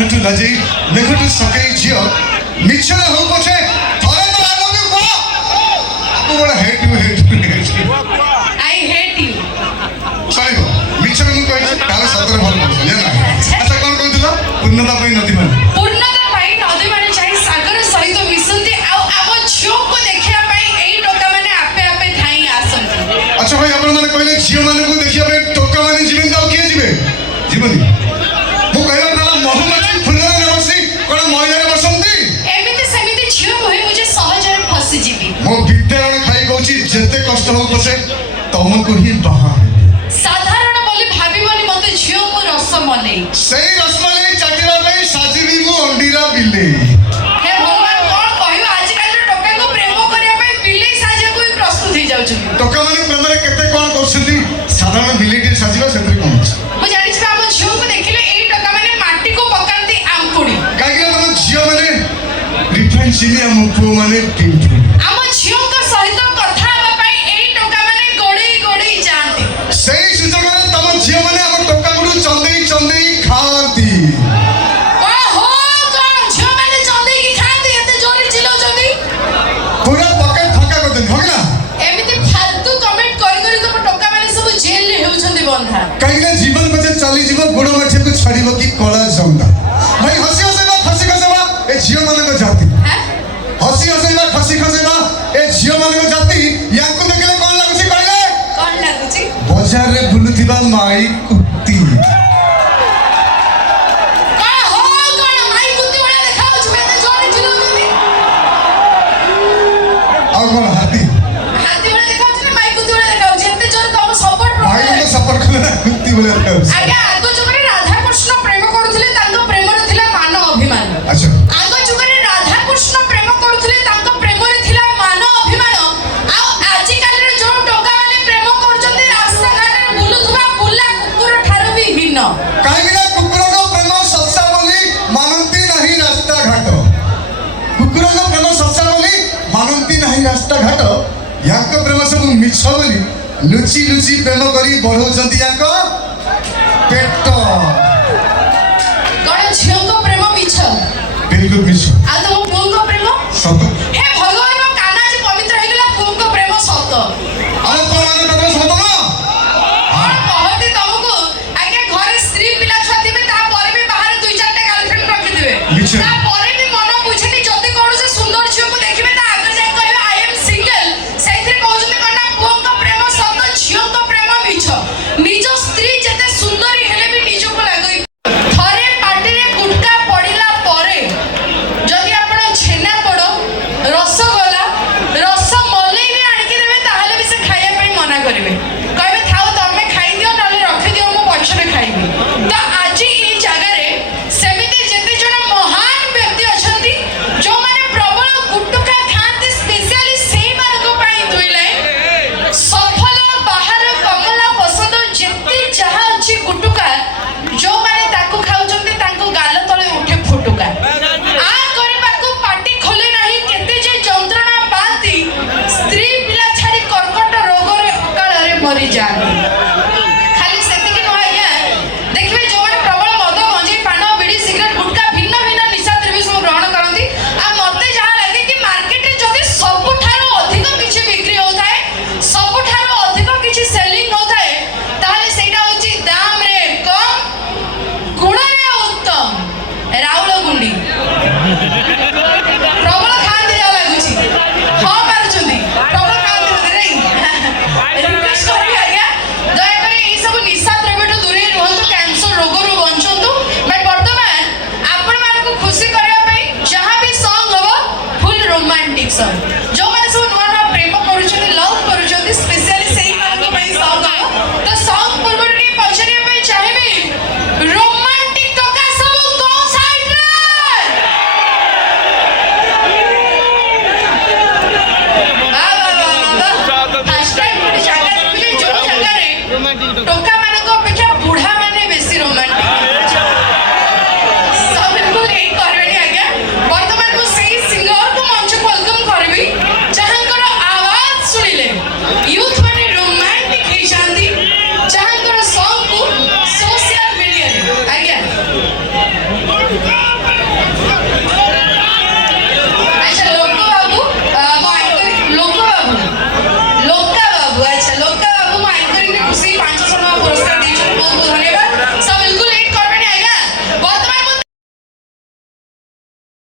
कानटू लजे मेघटू सके झियो मिछले हो पछे थरे तो आई लव यू को आपको बड़ा hate you I hate you sorry को मिछले मु कहि ताले सतरे भल बोल जाना अच्छा कोन कहतिला पूर्णता पई नदी मन पूर्णता पाई नदी माने चाहि सागर सहित मिसंती आ आम झियो को देखिया पाई एई टोका माने आपे आपे थाई आसंती। अच्छा भाई आपण माने कहले झियो माने को देखिया पे टोका माने जीवन दाव किए जीवे जीवनी मु कहला ना महुमाछी फुलरे न बसी कोन महिला बसंती एमिति सेमिति झियो होई मुझे सहज रे फसी जीवी मो विद्यारण खाई कहूची जेते कष्ट हो पछे तमको ही बाहा साधारण बोली भाबिबनी मते झियो को रस मने सेई रसमलाई चाटिरा पे साजिबी मु अंडीरा बिले हे भगवान कोन कहयो आज काल रे टोका को प्रेम करिया पाई बिले साजे को प्रस्तुत हो जाउ छु टोका माने प्रेम रे केते कोन करछंती साधारण बिलेटी साजिबा सेतरे कोन मु जानि छ हम झियो को देखिले एई टोका माने माटी को पकांती आमपुडी काहे तम झियो माने रिफाइन चिनी हम पु माने टिंटू हम झियो को सहित कथा हबा पाई एई टोका माने गोड़ी गोड़ी जानती सेई सुजोग रे तम झियो माने हम टोका गुडू चंदेई चंदेई खाती ओहो कोन झियो माने चंदेई की खाती एते जोरी चिलो चंदी पूरा पकेट फाका कर देन होगला एमिति फालतू कमेंट करी करी तो टोका माने सब जेल रे हेउछंदी बंधा काहे जीवन बचे चली जीव गुडो माछे को छड़ीबो की कला जंदा भाई हसी हसीबा खसी खसीबा ए झियो माने को जाती हैं हसी हसीबा खसी खसीबा ए झियो माने को जाती याको देखले कोन लागुची कहले कोन लागुची बाजार रे बुलुथिबा माई कुत्ती ओहो कोन माई कुत्ती वाला देखाउ छु एते जोरी चिलो चंदी और कोन हाथी हाथी वाला देखाउ छु माई कुत्ती वाला देखाउ छु एते जोरी तम सपोर्ट भाई को सपोर्ट करे कुत्ती बोले आगे आगो जुगरे राधा कृष्ण प्रेम करूथिले तांको प्रेम रे थिला मान अभिमान अच्छा आगो जुगरे राधा कृष्ण प्रेम करूथिले तांको प्रेम रे थिला मान अभिमान आ आजि काल रे जो टोका माने प्रेम करूचंती रास्ता घाट रे बुलुथुबा बुला कुकुर ठारो भी भिन्न काहे ना कुकुर को प्रेम सच्चा बोली मानंती नहीं रास्ता घाट कुकुर को प्रेम सच्चा बोली मानंती नहीं रास्ता घाट याको प्रेम सब मिछ बोली लुची लुची प्रेम करी बढ़ौचंती याको पेट कोन झियो को प्रेम मिछ बिल्कुल मिछ